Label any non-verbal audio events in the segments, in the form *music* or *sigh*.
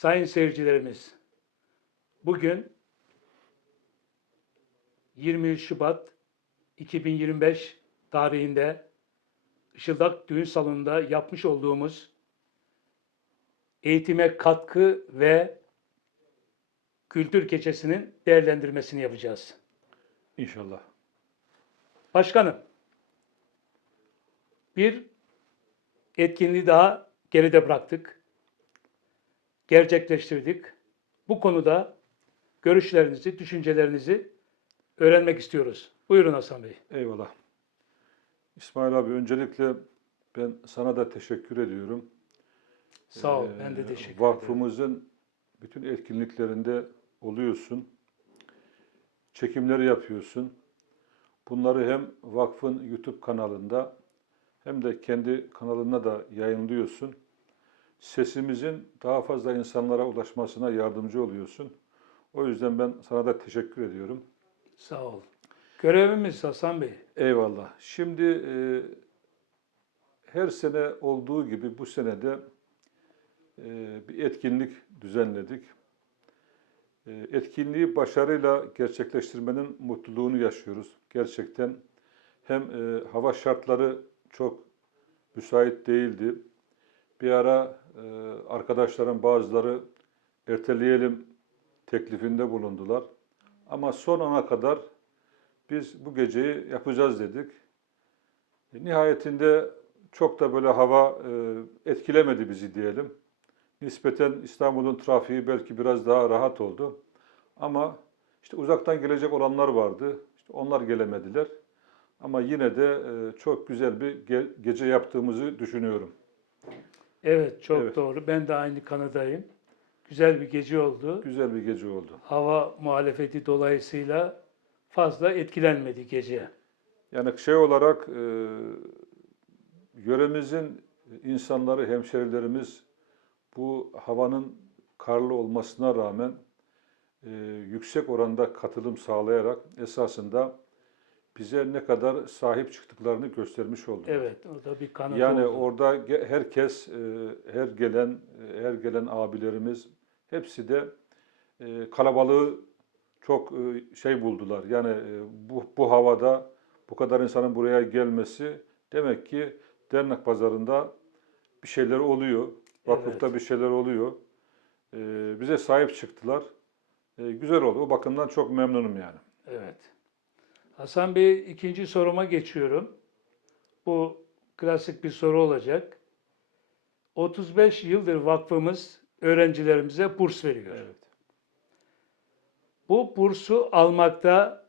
Sayın seyircilerimiz, bugün 23 Şubat 2025 tarihinde Işıldak Düğün Salonu'nda yapmış olduğumuz eğitime katkı ve kültür keçesinin değerlendirmesini yapacağız. İnşallah. Başkanım, bir etkinliği daha geride bıraktık. Gerçekleştirdik. Bu konuda görüşlerinizi, düşüncelerinizi öğrenmek istiyoruz. Buyurun Hasan Bey. Eyvallah. İsmail abi öncelikle ben sana da teşekkür ediyorum. Sağ ol. Ee, Ben de teşekkür ederim. Vakfımızın bütün etkinliklerinde oluyorsun. Çekimleri yapıyorsun. Bunları hem vakfın YouTube kanalında hem de kendi kanalına da yayınlıyorsun. Sesimizin daha fazla insanlara ulaşmasına yardımcı oluyorsun. O yüzden ben sana da teşekkür ediyorum. Sağ ol. Görevimiz Hasan Bey. Eyvallah. Şimdi e, her sene olduğu gibi bu sene de e, bir etkinlik düzenledik. E, etkinliği başarıyla gerçekleştirmenin mutluluğunu yaşıyoruz. Gerçekten hem e, hava şartları çok müsait değildi. Bir ara e, arkadaşların bazıları erteleyelim teklifinde bulundular. Ama son ana kadar biz bu geceyi yapacağız dedik. E, Nihayetinde çok da böyle hava e, etkilemedi bizi diyelim. Nispeten İstanbul'un trafiği belki biraz daha rahat oldu. Ama işte uzaktan gelecek olanlar vardı. İşte onlar gelemediler. Ama yine de e, çok güzel bir ge- gece yaptığımızı düşünüyorum. Evet, çok Evet. doğru. Ben de aynı kanadayım. Güzel bir gece oldu. Güzel bir gece oldu. Hava muhalefeti dolayısıyla fazla etkilenmedi gece. Yani şey olarak e, yöremizin insanları, hemşerilerimiz bu havanın karlı olmasına rağmen e, yüksek oranda katılım sağlayarak esasında bize ne kadar sahip çıktıklarını göstermiş oldu. Evet, o da bir kanıt Yani oldu. orada herkes, e, her gelen, e, her gelen abilerimiz hepsi de e, kalabalığı çok şey buldular. Yani bu, bu havada bu kadar insanın buraya gelmesi demek ki dernek pazarında bir şeyler oluyor. Vakıfta Evet. bir şeyler oluyor. Bize sahip çıktılar. Güzel oldu. O bakımdan çok memnunum yani. Evet. Hasan Bey ikinci soruma geçiyorum. Bu klasik bir soru olacak. 35 yıldır vakfımız öğrencilerimize burs veriyor. Evet. Bu bursu almakta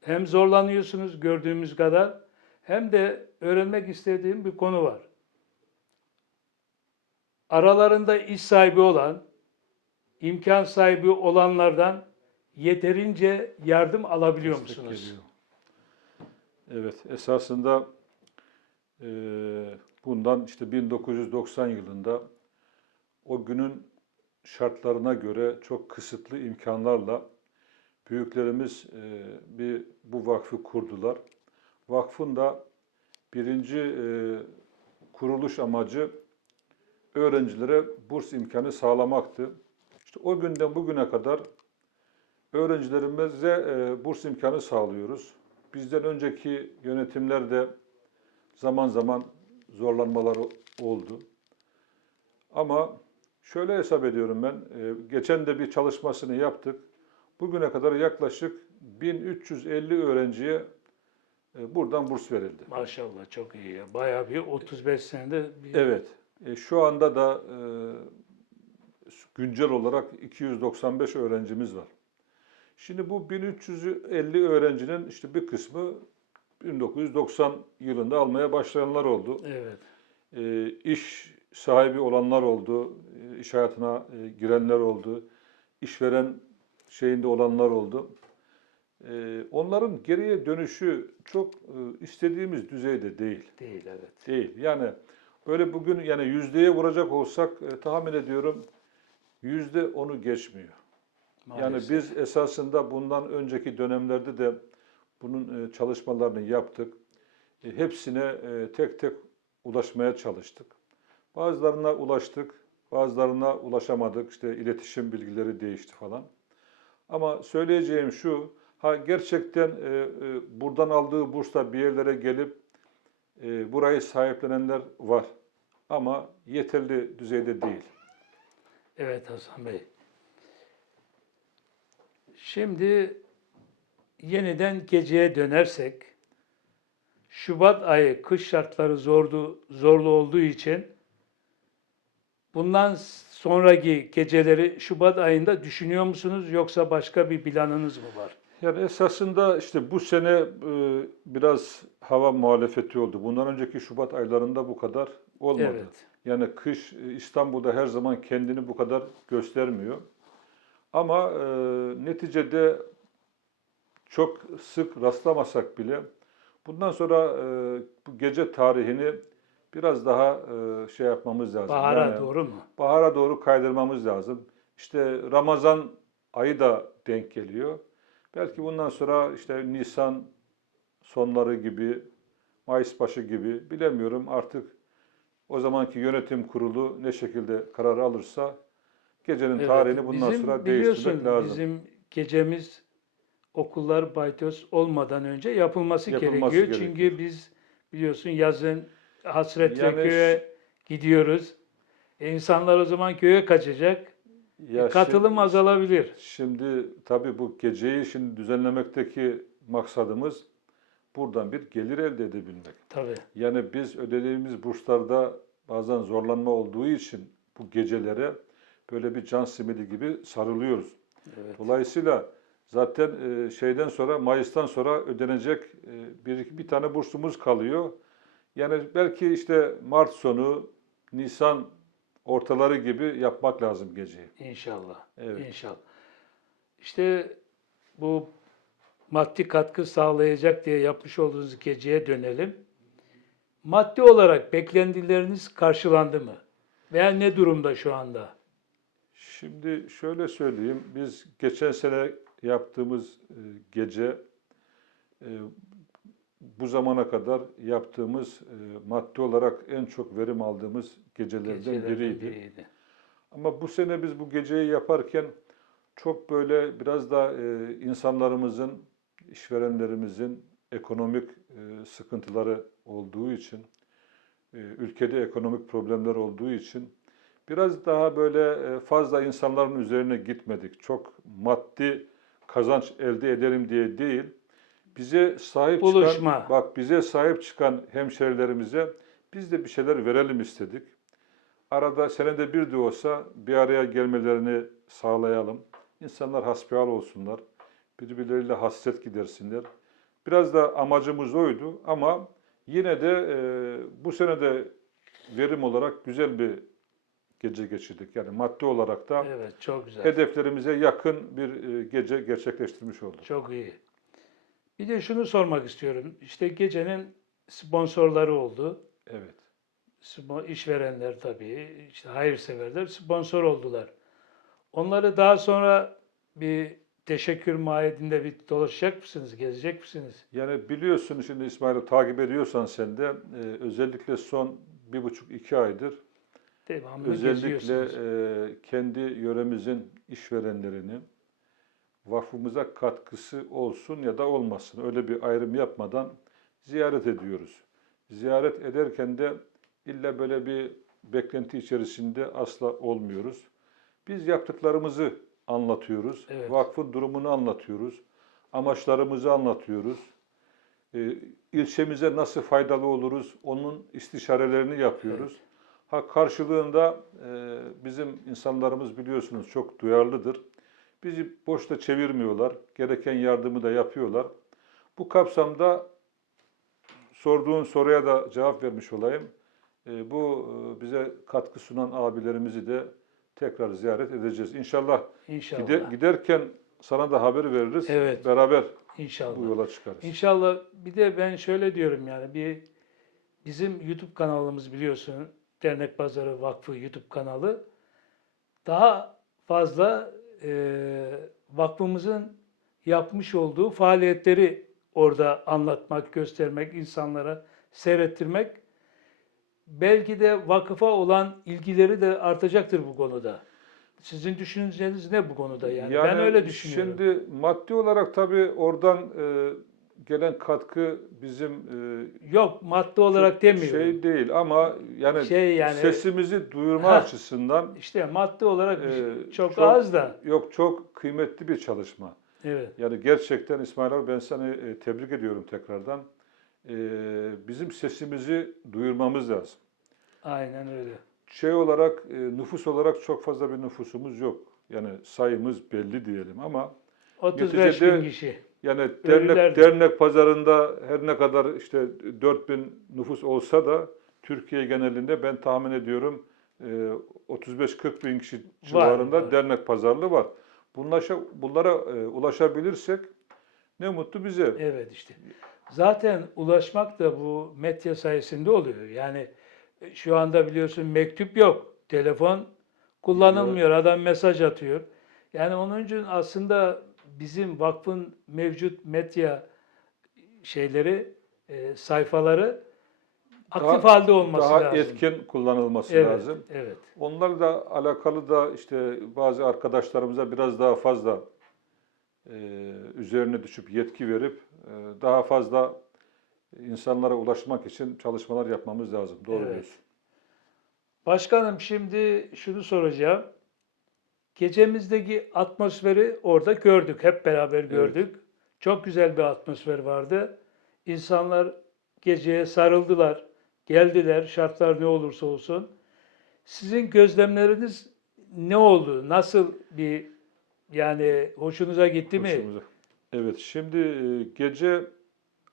hem zorlanıyorsunuz gördüğümüz kadar hem de öğrenmek istediğim bir konu var. Aralarında iş sahibi olan, imkan sahibi olanlardan yeterince yardım alabiliyor Destek musunuz? geliyor. Evet, esasında e, bundan işte 1990 yılında o günün şartlarına göre çok kısıtlı imkanlarla büyüklerimiz e, bir bu vakfı kurdular. Vakfın da birinci e, kuruluş amacı öğrencilere burs imkanı sağlamaktı. İşte o günden bugüne kadar öğrencilerimize e, burs imkanı sağlıyoruz. Bizden önceki yönetimler de zaman zaman zorlanmalar oldu. Ama şöyle hesap ediyorum ben, e, geçen de bir çalışmasını yaptık. Bugüne kadar yaklaşık 1350 öğrenciye e, buradan burs verildi. Maşallah çok iyi ya. Bayağı bir 35 senede bir Evet, e, şu anda da e, güncel olarak 295 öğrencimiz var. Şimdi bu 1350 öğrencinin işte bir kısmı 1990 yılında almaya başlayanlar oldu. evet. E, iş sahibi olanlar oldu, e, iş hayatına e, girenler oldu, işveren şeyinde olanlar oldu. E, onların geriye dönüşü çok e, istediğimiz düzeyde değil. Değil evet. Değil. Yani böyle bugün yani yüzdeye vuracak olsak tahmin ediyorum yüzde onu geçmiyor. Yani Maalesef. biz esasında bundan önceki dönemlerde de bunun e, çalışmalarını yaptık. E, hepsine e, tek tek ulaşmaya çalıştık. Bazılarına ulaştık, Bazılarına ulaşamadık. İşte iletişim bilgileri değişti falan. Ama söyleyeceğim şu, ha gerçekten buradan aldığı bursla bir yerlere gelip burayı sahiplenenler var. Ama yeterli düzeyde değil. Evet Hasan Bey. Şimdi yeniden geceye dönersek Şubat ayı kış şartları zordu, zorlu olduğu için bundan sonraki geceleri Şubat ayında düşünüyor musunuz yoksa başka bir planınız mı var? Yani esasında işte bu sene e, biraz hava muhalefeti oldu. Bundan önceki Şubat aylarında bu kadar olmadı. Evet. Yani kış e, İstanbul'da her zaman kendini bu kadar göstermiyor. Ama e, neticede çok sık rastlamasak bile bundan sonra e, bu gece tarihini biraz daha e, şey yapmamız lazım. Bahara Yani doğru mu? bahara doğru kaydırmamız lazım. İşte Ramazan ayı da denk geliyor. Belki bundan sonra işte Nisan sonları gibi, Mayıs başı gibi bilemiyorum artık o zamanki yönetim kurulu ne şekilde karar alırsa gecenin Evet, tarihini bundan bizim sonra değiştirmek lazım. Bizim gecemiz okullar baytöz olmadan önce yapılması, Yapılması gerekiyor. gerekiyor. Çünkü biz biliyorsun yazın hasretle Yani köye gidiyoruz. E, insanlar o zaman köye kaçacak. Ya E, Katılım şimdi- azalabilir. Şimdi tabii bu geceyi şimdi düzenlemekteki maksadımız buradan bir gelir elde edebilmek. Tabii. Yani biz ödediğimiz burslarda bazen zorlanma olduğu için bu gecelere böyle bir can simidi gibi sarılıyoruz. Evet. Dolayısıyla zaten e, şeyden sonra Mayıs'tan sonra ödenecek e, bir bir tane bursumuz kalıyor. Yani belki işte Mart sonu, Nisan ortaları gibi yapmak lazım geceyi. İnşallah. Evet. İnşallah. İşte bu maddi katkı sağlayacak diye yapmış olduğunuz geceye dönelim. Maddi olarak beklentileriniz karşılandı mı? Veya ne durumda şu anda? Şimdi şöyle söyleyeyim, biz geçen sene yaptığımız e, gece e, bu zamana kadar yaptığımız e, maddi olarak en çok verim aldığımız gecelerden Gecelerden biriydi. biriydi. Ama bu sene biz bu geceyi yaparken çok böyle biraz da insanlarımızın, işverenlerimizin ekonomik sıkıntıları olduğu için, ülkede ekonomik problemler olduğu için biraz daha böyle e, fazla insanların üzerine gitmedik. Çok maddi kazanç elde edelim diye değil, bize sahip Buluşma. çıkan, bak bize sahip çıkan hemşerilerimize biz de bir şeyler verelim istedik. Arada senede bir de olsa bir araya gelmelerini sağlayalım. İnsanlar hasbihal olsunlar. Birbirleriyle hasret gidersinler. Biraz da amacımız oydu ama yine de e, bu sene de verim olarak güzel bir gece geçirdik. Yani maddi olarak da Evet, çok güzel. hedeflerimize yakın bir e, gece gerçekleştirmiş olduk. Çok iyi. Bir de şunu sormak istiyorum. İşte gecenin sponsorları oldu. Evet. İşverenler tabii, işte hayırseverler sponsor oldular. Onları daha sonra bir teşekkür mahiyetinde bir dolaşacak mısınız, gezecek misiniz? Yani biliyorsun şimdi İsmail'i takip ediyorsan sen de e, özellikle son bir buçuk iki aydır Devamlı Özellikle e, kendi yöremizin işverenlerini vakfımıza katkısı olsun ya da olmasın öyle bir ayrım yapmadan ziyaret ediyoruz. Ziyaret ederken de illa böyle bir beklenti içerisinde asla olmuyoruz. Biz yaptıklarımızı anlatıyoruz. Evet. Vakfın durumunu anlatıyoruz. Amaçlarımızı anlatıyoruz. E, ilçemize nasıl faydalı oluruz onun istişarelerini yapıyoruz. Ha karşılığında e, bizim insanlarımız biliyorsunuz çok duyarlıdır. Bizi boşta çevirmiyorlar. Gereken yardımı da yapıyorlar. Bu kapsamda sorduğun soruya da cevap vermiş olayım. E, bu e, bize katkı sunan abilerimizi de tekrar ziyaret edeceğiz. İnşallah İnşallah. gide- giderken sana da haber veririz. Evet. Beraber İnşallah. bu yola çıkarız. İnşallah bir de ben şöyle diyorum yani bir bizim YouTube kanalımız biliyorsun Dernek Pazarı Vakfı YouTube kanalı daha fazla e, vakfımızın yapmış olduğu faaliyetleri orada anlatmak, göstermek, insanlara seyrettirmek belki de vakıfa olan ilgileri de artacaktır bu konuda. Sizin düşünceniz ne bu konuda yani? ben öyle düşünüyorum. Şimdi maddi olarak tabii oradan e, gelen katkı bizim e, Yok maddi olarak demiyorum. şey değil ama yani, Şey yani- sesimizi duyurma Ha. açısından İşte maddi olarak şey- Ee, çok, çok- az da. yok çok kıymetli bir çalışma. Evet. Yani gerçekten İsmail abi ben seni e, tebrik ediyorum tekrardan. E, bizim sesimizi duyurmamız lazım. Aynen öyle. Şey olarak e, nüfus olarak çok fazla bir nüfusumuz yok. Yani sayımız belli diyelim ama 35 bin kişi. Yani dernek de- dernek pazarında her ne kadar işte 4000 nüfus olsa da Türkiye genelinde ben tahmin ediyorum e, 35-40 bin kişi civarında var. dernek pazarlığı var. Bunlaşa, bunlara e, ulaşabilirsek ne mutlu bize. Evet işte. Zaten ulaşmak da bu medya sayesinde oluyor. Yani e, şu anda biliyorsun mektup yok. Telefon kullanılmıyor. Adam mesaj atıyor. Yani onun için aslında bizim vakfın mevcut medya şeyleri, e, sayfaları aktif Daha- halde olması Daha lazım. etkin kullanılması evet, lazım. Evet. Onlarla da alakalı da işte bazı arkadaşlarımıza biraz daha fazla e, üzerine düşüp yetki verip e, daha fazla insanlara ulaşmak için çalışmalar yapmamız lazım. Doğru Evet. diyorsun. Başkanım şimdi şunu soracağım. Gecemizdeki atmosferi orada gördük, hep beraber gördük. Çok güzel bir atmosfer vardı. İnsanlar geceye sarıldılar, geldiler, şartlar ne olursa olsun. Sizin gözlemleriniz ne oldu? Nasıl bir yani hoşunuza gitti mi? Hoşumuza. Evet, şimdi e, gece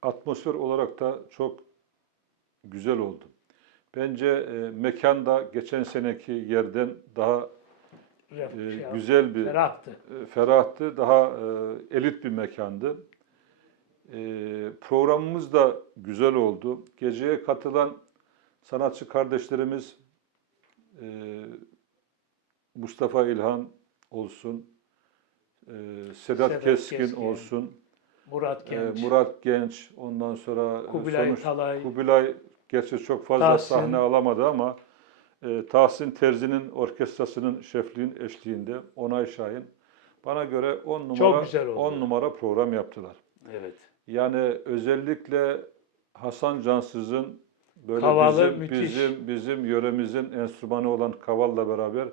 atmosfer olarak da çok güzel oldu. Bence e, mekanda geçen seneki yerden daha e, şey, güzel bir Ferahtı. e, ferahtı, daha e, elit bir mekandı. E, programımız da güzel oldu. Geceye katılan sanatçı kardeşlerimiz e, Mustafa İlhan olsun, e, Sedat, Sedat Keskin, Keskin, olsun, Murat e, Genç, Murat Genç, ondan sonra Kubilay sonuç- Talay. Kubilay gerçi çok fazla Tahsin. sahne alamadı ama e, Tahsin Terzi'nin orkestrasının şefliğin eşliğinde Onay Şahin bana göre 10 numara Çok güzel oldu. 10 numara program yaptılar. evet. Yani özellikle Hasan Cansız'ın böyle Kavalı bizim müthiş. bizim bizim yöremizin enstrümanı olan kavalla beraber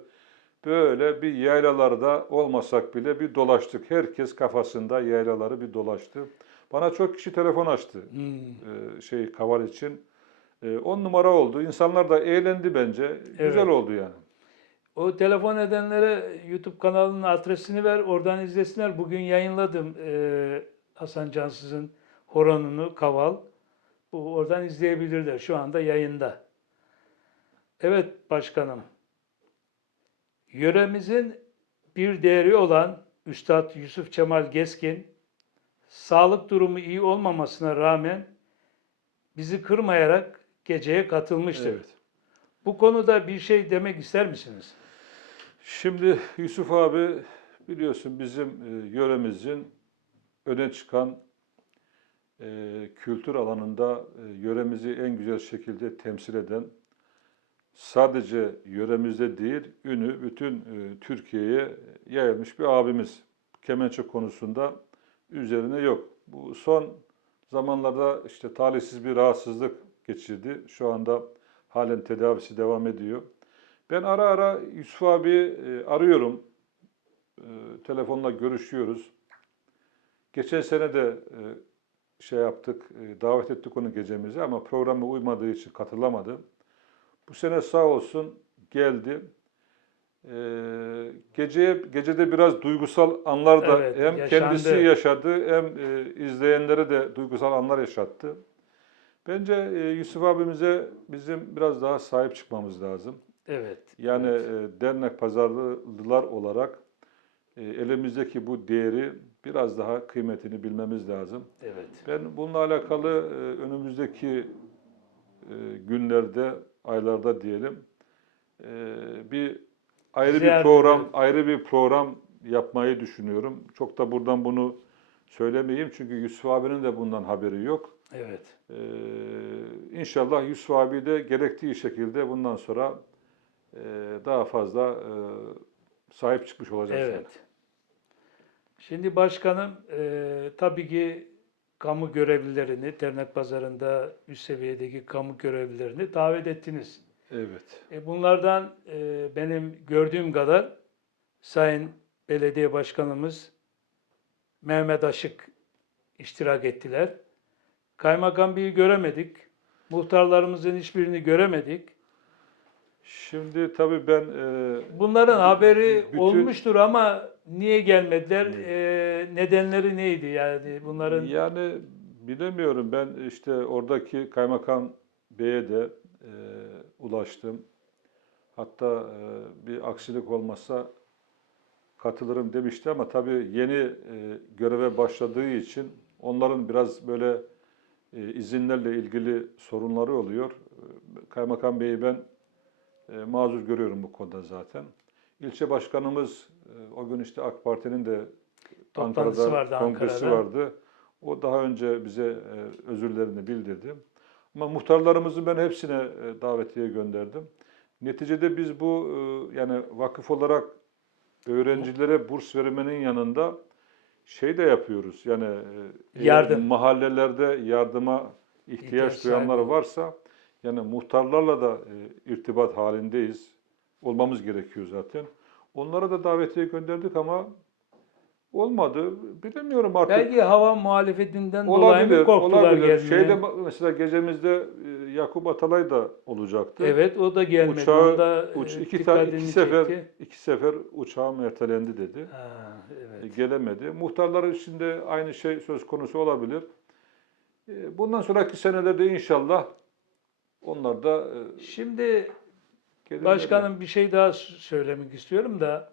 böyle bir yaylalarda olmasak bile bir dolaştık. Herkes kafasında yaylaları bir dolaştı. Bana çok kişi telefon açtı Hmm. e, şey kaval için. 10 numara oldu. İnsanlar da eğlendi bence. Güzel Evet. oldu yani. O telefon edenlere YouTube kanalının adresini ver, oradan izlesinler. Bugün yayınladım eee, Hasan Cansız'ın horonunu, kaval. Bu oradan izleyebilirler. Şu anda yayında. Evet başkanım. Yöremizin bir değeri olan Üstad Yusuf Cemal Geskin, sağlık durumu iyi olmamasına rağmen bizi kırmayarak geceye katılmıştır. Evet. Bu konuda bir şey demek ister misiniz? Şimdi Yusuf abi biliyorsun bizim e, yöremizin öne çıkan e, kültür alanında e, yöremizi en güzel şekilde temsil eden sadece yöremizde değil ünü bütün e, Türkiye'ye yayılmış bir abimiz. Kemençe konusunda üzerine yok. Bu son zamanlarda işte talihsiz bir rahatsızlık geçirdi. Şu anda halen tedavisi devam ediyor. Ben ara ara Yusuf abi e, arıyorum. E, telefonla görüşüyoruz. Geçen sene de e, şey yaptık, e, davet ettik onu gecemize ama programa uymadığı için katılamadı. Bu sene sağ olsun geldi. E, geceye gecede biraz duygusal anlar da Evet, hem yaşandı. kendisi yaşadı hem e, izleyenlere de duygusal anlar yaşattı. Bence e, Yusuf abimize bizim biraz daha sahip çıkmamız lazım. Evet. Yani evet. e, dernek pazarlılar olarak e, elimizdeki bu değeri biraz daha kıymetini bilmemiz lazım. evet. Ben bununla alakalı önümüzdeki günlerde, aylarda diyelim bir ayrı Ziyaret bir program, ayrı bir program yapmayı düşünüyorum. Çok da buradan bunu söylemeyeyim çünkü Yusuf abinin de bundan haberi yok. Evet. Ee, inşallah Yusuf abi de gerektiği şekilde bundan sonra e, daha fazla e, sahip çıkmış olacak. yani. Evet. Şimdi başkanım e, tabii ki kamu görevlilerini, internet pazarında üst seviyedeki kamu görevlilerini davet ettiniz. Evet. E, bunlardan e, benim gördüğüm kadar Sayın Belediye Başkanımız Mehmet Aşık iştirak ettiler. Kaymakam Bey'i göremedik. Muhtarlarımızın hiçbirini göremedik. Şimdi tabii ben e, Bunların haberi bütün- olmuştur ama niye gelmediler? E, nedenleri neydi yani bunların? yani bilemiyorum ben işte oradaki kaymakam beye de e, ulaştım. Hatta e, bir aksilik olmazsa katılırım demişti ama tabii yeni e, göreve başladığı için onların biraz böyle e, izinlerle ilgili sorunları oluyor. E, Kaymakam Bey'i ben e, mazur görüyorum bu konuda zaten. İlçe başkanımız e, o gün işte AK Parti'nin de Toplantısı Ankara'da vardı kongresi Ankara'da. vardı. O daha önce bize e, özürlerini bildirdi. Ama muhtarlarımızın ben hepsine e, davetiye gönderdim. Neticede biz bu e, yani vakıf olarak öğrencilere burs vermenin yanında şey de yapıyoruz. Yani e, Yardım. mahallelerde yardıma ihtiyaç, İhtiyaç duyanlar sahibi. varsa yani muhtarlarla da e, irtibat halindeyiz. Olmamız gerekiyor zaten. Onlara da davetiye gönderdik ama olmadı. Bilemiyorum artık. Belki hava muhalefetinden dolayı mı Olabilir, korktular olabilir. gelmeye? Şeyde mesela gecemizde e, Yakup Atalay da olacaktı. Evet o da gelmedi. Uçağı Onda uç, e, iki, ta, iki sefer çekti. iki sefer uçağım ertelendi dedi. Ha, E, evet. Gelemedi. Muhtarlar için de aynı şey söz konusu olabilir. E, Bundan sonraki senelerde inşallah onlar da e, Şimdi gelirler. başkanım bir şey daha söylemek istiyorum da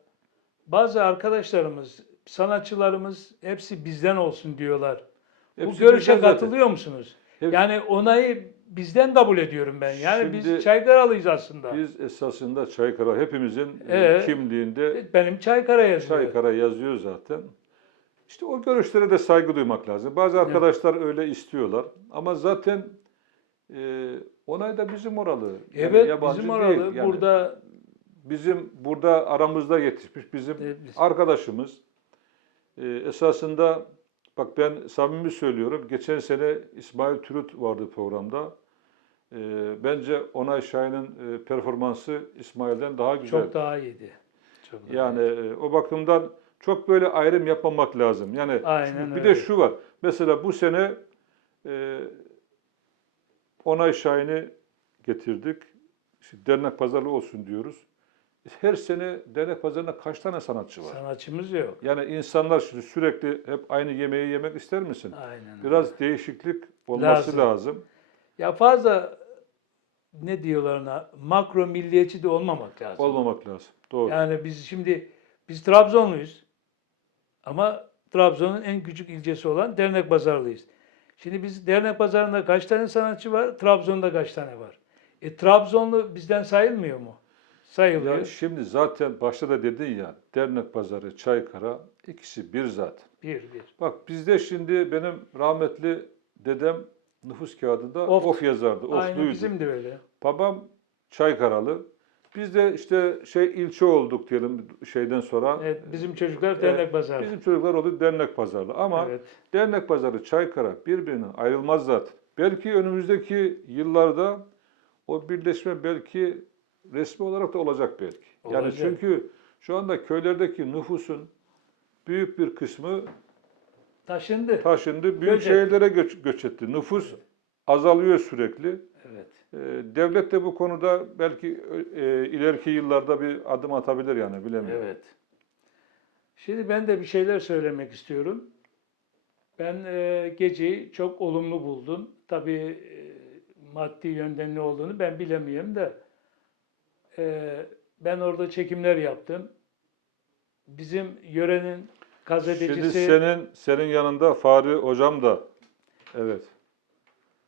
bazı arkadaşlarımız, sanatçılarımız hepsi bizden olsun diyorlar. Bu Hepsi görüşe bizden zaten. katılıyor musunuz? Hepsi- Yani onayı bizden kabul ediyorum ben. Yani Şimdi biz Çaykaralıyız aslında. Biz esasında Çaykara hepimizin e, Evet. kimliğinde Benim Çaykara yazıyor. Çaykara yazıyor zaten. İşte o görüşlere de saygı duymak lazım. Bazı arkadaşlar öyle istiyorlar. Ama zaten e, onay da bizim oralı. Yani Evet bizim değil. oralı. Yani Burada bizim burada aramızda yetişmiş bizim Evet, arkadaşımız. E, esasında bak ben samimi söylüyorum. Geçen sene İsmail Türüt vardı programda. E, bence Onay Şahin'in e, performansı İsmail'den daha güzel. çok daha iyiydi. Çok daha Yani e, o bakımdan çok böyle ayrım yapmamak lazım. Yani Aynen bir öyle. de şu var. Mesela bu sene e, Onay Şahin'i getirdik. İşte dernek pazarı olsun diyoruz. Her sene dernek pazarında kaç tane sanatçı var? Sanatçımız yok. Yani insanlar şimdi sürekli hep aynı yemeği yemek ister misin? Aynen. öyle. Biraz değişiklik olması Lazım. lazım. Ya fazla ne diyorlar ona makro milliyetçi de olmamak lazım. Olmamak lazım. Doğru. Yani biz şimdi biz Trabzonluyuz. Ama Trabzon'un en küçük ilçesi olan Dernek Pazarlıyız. Şimdi biz Dernek Pazarı'nda kaç tane sanatçı var? Trabzon'da kaç tane var? E Trabzonlu bizden sayılmıyor mu? Sayılıyor. Ya şimdi zaten başta da dedin ya dernek pazarı, Çaykara ikisi bir zaten. bir bir. Bak bizde şimdi benim rahmetli dedem nüfus kağıdında Oft. of, yazardı. Aynı Ofluydu. bizim de öyle. Babam Çaykaralı. Biz de işte şey ilçe olduk diyelim şeyden sonra. Evet, bizim çocuklar Dernek Pazarı. Bizim çocuklar oldu dernek pazarlı. Ama Evet. dernek pazarı, Çaykara birbirinden ayrılmaz zaten. Belki önümüzdeki yıllarda o birleşme belki resmi olarak da olacak belki. Yani Olacak. çünkü şu anda köylerdeki nüfusun büyük bir kısmı Taşındı. taşındı, büyük Göç şehirlere göç, göç etti. Nüfus azalıyor sürekli. Evet. Ee, devlet de bu konuda belki e, ileriki yıllarda bir adım atabilir yani bilemiyorum. Evet. Şimdi ben de bir şeyler söylemek istiyorum. Ben e, geceyi çok olumlu buldum. Tabii e, maddi yönden ne olduğunu ben bilemiyorum da e, ben orada çekimler yaptım. Bizim yörenin gazetecisi Şimdi senin senin yanında Fahri hocam da evet.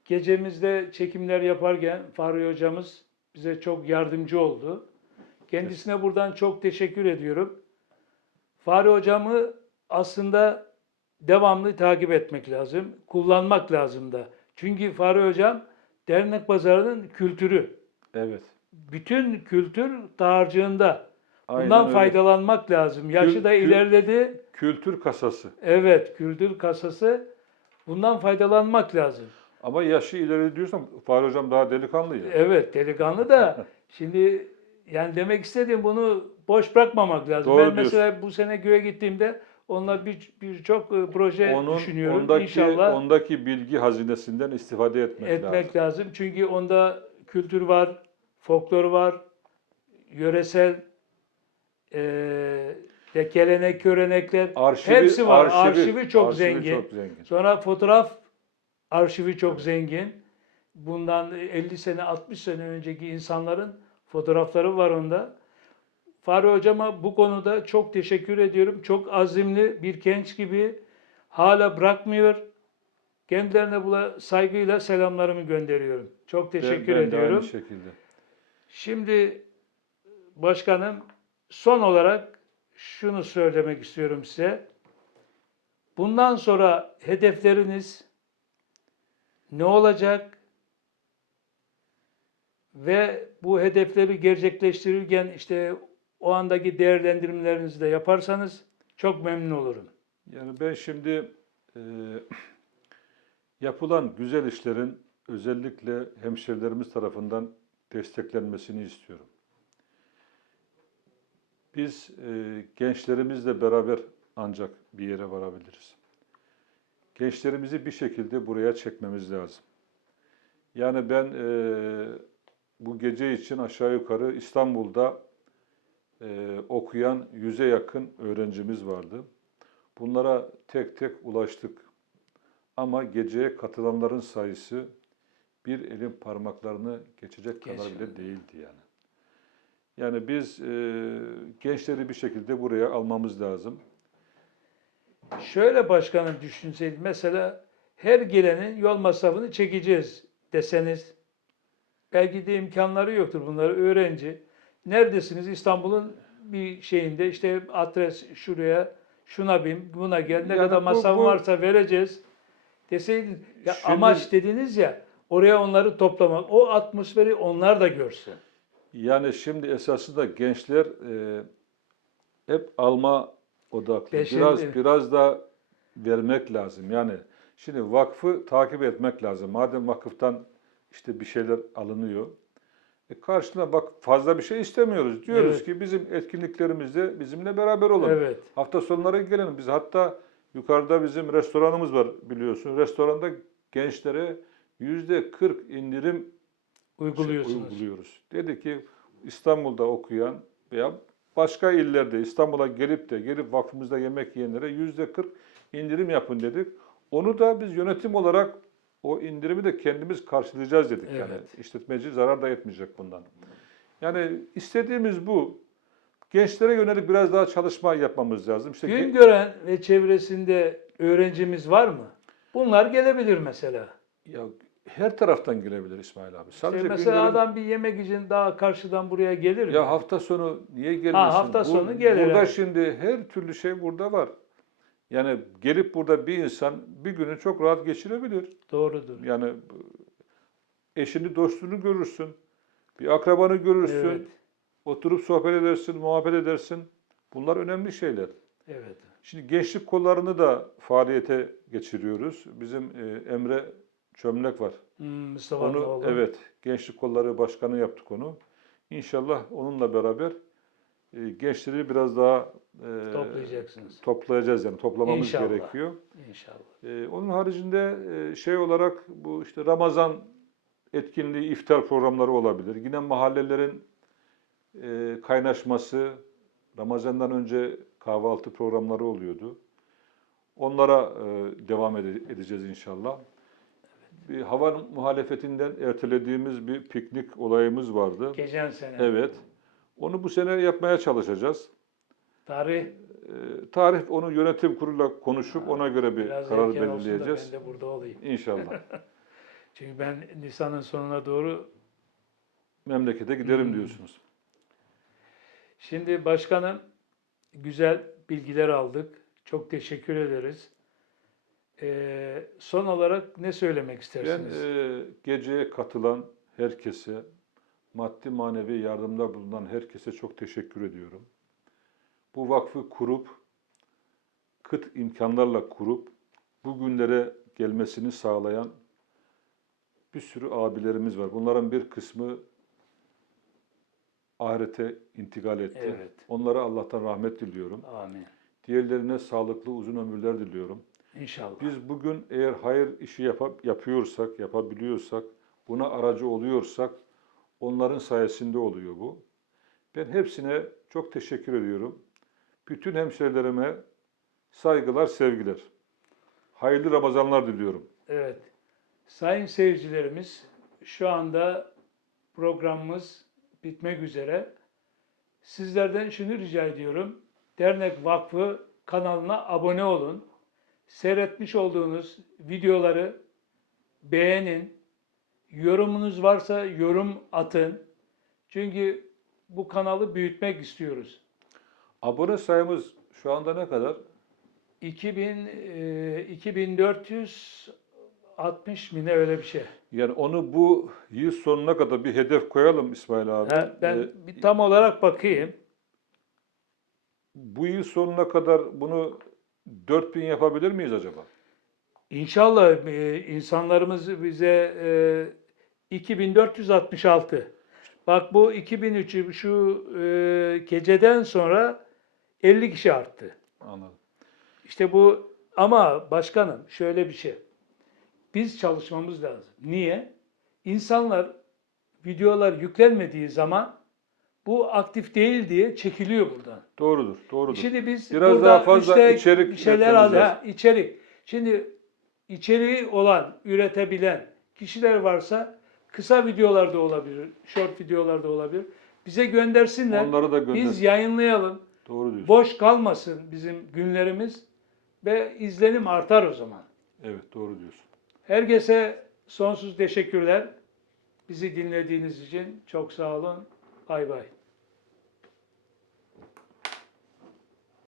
gecemizde çekimler yaparken Fahri hocamız bize çok yardımcı oldu. Kendisine buradan çok teşekkür ediyorum. Fahri hocamı aslında devamlı takip etmek lazım, kullanmak lazım da. Çünkü Fahri Hocam dernek pazarının kültürü. Evet. Bütün kültür dağarcığında. Aynen Bundan öyle. faydalanmak lazım. Yaşı Kül- da ilerledi. Kültür kasası. Evet, kültür kasası. Bundan faydalanmak lazım. Ama yaşı ileri diyorsan Fahri Hocam daha delikanlı ya. Evet, delikanlı da *laughs* şimdi yani demek istediğim bunu boş bırakmamak lazım. Doğru ben diyorsun. mesela bu sene göğe gittiğimde onunla bir birçok e, proje Onun, düşünüyorum. ondaki, İnşallah ondaki bilgi hazinesinden istifade etmek, etmek lazım. lazım. Çünkü onda kültür var, folklor var, yöresel e, de gelenek, görenekler Arşivi, hepsi var. arşivi, Arşivi çok arşivi zengin. çok zengin. Sonra fotoğraf arşivi çok zengin. Bundan 50 sene, 60 sene önceki insanların fotoğrafları var onda. Fahri Hocama bu konuda çok teşekkür ediyorum. Çok azimli bir genç gibi hala bırakmıyor. Kendilerine buna saygıyla selamlarımı gönderiyorum. Çok teşekkür ben, ben ediyorum. aynı şekilde. Şimdi başkanım son olarak şunu söylemek istiyorum size. Bundan sonra hedefleriniz ne olacak? Ve bu hedefleri gerçekleştirirken işte o andaki değerlendirmelerinizi de yaparsanız çok memnun olurum. Yani ben şimdi e, yapılan güzel işlerin özellikle hemşerilerimiz tarafından desteklenmesini istiyorum. Biz e, gençlerimizle beraber ancak bir yere varabiliriz. Gençlerimizi bir şekilde buraya çekmemiz lazım. Yani ben e, bu gece için aşağı yukarı İstanbul'da e, okuyan yüze yakın öğrencimiz vardı. Bunlara tek tek ulaştık. Ama geceye katılanların sayısı bir elin parmaklarını geçecek kadar Geçmedi. bile değildi yani. Yani biz e, gençleri bir şekilde buraya almamız lazım. Şöyle başkanım düşünseydi mesela her gelenin yol masrafını çekeceğiz deseniz belki de imkanları yoktur bunlar öğrenci. Neredesiniz İstanbul'un bir şeyinde işte adres şuraya şuna bin buna gel ne Yani kadar bu- masrafın bu- varsa vereceğiz deseydin ya Şimdi- amaç dediniz ya oraya onları toplamak o atmosferi onlar da görsün. Yani şimdi esasında gençler e, hep alma odaklı. Beşeri- biraz evet. biraz da vermek lazım. Yani şimdi vakfı takip etmek lazım. Madem vakıftan işte bir şeyler alınıyor. E karşına bak fazla bir şey istemiyoruz. Diyoruz Evet. ki bizim etkinliklerimizde bizimle beraber olun. Evet. Hafta sonları gelin. Biz hatta yukarıda bizim restoranımız var biliyorsun. Restoranda gençlere 40 indirim Uyguluyorsunuz. uyguluyoruz. Dedi ki İstanbul'da okuyan veya başka illerde İstanbul'a gelip de gelip vakfımızda yemek yiyenlere yüzde 40 indirim yapın dedik. Onu da biz yönetim olarak o indirimi de kendimiz karşılayacağız dedik. Yani Evet. işletmeci zarar da etmeyecek bundan. Yani istediğimiz bu. Gençlere yönelik biraz daha çalışma yapmamız lazım. İşte ge- Güngören ve çevresinde öğrencimiz var mı? Bunlar gelebilir mesela. ya her taraftan gelebilir İsmail abi. İşte Sadece mesela Güngör'ün- adam bir yemek için daha karşıdan buraya gelir mi? Ya hafta sonu niye gelmesin? hafta Bu- sonu gelir Burada yani. şimdi her türlü şey burada var. Yani gelip burada bir insan bir günü çok rahat geçirebilir. Doğrudur. Yani eşini, dostunu görürsün. Bir akrabanı görürsün. Evet. Oturup sohbet edersin, muhabbet edersin. Bunlar önemli şeyler. Evet. Şimdi gençlik kollarını da faaliyete geçiriyoruz. Bizim e, Emre Çömlek var. Hmm, Mustafa Onu evet gençlik kolları başkanı yaptık onu. İnşallah onunla beraber e, gençleri biraz daha e, Toplayacaksınız. toplayacağız yani toplamamız İnşallah. gerekiyor. İnşallah. E, onun haricinde e, şey olarak bu işte Ramazan etkinliği, iftar programları olabilir. Yine mahallelerin e, kaynaşması, Ramazan'dan önce kahvaltı programları oluyordu. Onlara e, devam ede- edeceğiz inşallah. Bir hava muhalefetinden ertelediğimiz bir piknik olayımız vardı. Geçen sene. Evet. Onu bu sene yapmaya çalışacağız. Tarih E, tarih onu yönetim kuruluyla konuşup ona göre bir biraz karar erken olsun da belirleyeceğiz. ben de burada olayım. İnşallah. *laughs* Çünkü ben Nisan'ın sonuna doğru Memlekete giderim Hmm. diyorsunuz. Şimdi başkanım güzel bilgiler aldık. Çok teşekkür ederiz. E, son olarak ne söylemek Ben istersiniz? e, geceye katılan herkese, maddi manevi yardımda bulunan herkese çok teşekkür ediyorum. Bu vakfı kurup, kıt imkanlarla kurup, bugünlere gelmesini sağlayan bir sürü abilerimiz var. Bunların bir kısmı ahirete intikal etti. Evet. Onlara Allah'tan rahmet diliyorum. Amin. Diğerlerine sağlıklı uzun ömürler diliyorum. İnşallah. Biz bugün eğer hayır işi yapa- yapıyorsak, yapabiliyorsak, buna aracı oluyorsak onların sayesinde oluyor bu. Ben hepsine çok teşekkür ediyorum. Bütün hemşerilerime saygılar, sevgiler. Hayırlı Ramazanlar diliyorum. Evet. Sayın seyircilerimiz, şu anda programımız bitmek üzere. Sizlerden şunu rica ediyorum. Dernek Vakfı kanalına abone olun. Seyretmiş olduğunuz videoları beğenin. Yorumunuz varsa yorum atın. Çünkü bu kanalı büyütmek istiyoruz. Abone sayımız şu anda ne kadar? 2000, e, 2460 mi ne öyle bir şey. Yani onu bu yıl sonuna kadar bir hedef koyalım İsmail abi. Ha, ben Ee, bir tam olarak bakayım. bu yıl sonuna kadar bunu 4000 yapabilir miyiz acaba? İnşallah e, insanlarımız bize e, 2466. Bak bu 2003'ü şu e, geceden sonra 50 kişi arttı. Anladım. İşte bu ama başkanım şöyle bir şey. Biz çalışmamız lazım. Niye? İnsanlar videolar yüklenmediği zaman bu aktif değil diye çekiliyor buradan. Doğrudur, doğrudur. Şimdi biz Biraz burada daha fazla işte içerik bir şeyler al, ha, içerik. Şimdi içeriği olan, üretebilen kişiler varsa kısa videolarda olabilir, short videolarda olabilir. Bize göndersinler. Onları da gönder. Biz yayınlayalım. Doğru diyorsun. Boş kalmasın bizim günlerimiz ve izlenim artar o zaman. Evet, doğru diyorsun. Herkese sonsuz teşekkürler. Bizi dinlediğiniz için çok sağ olun. Bye bye.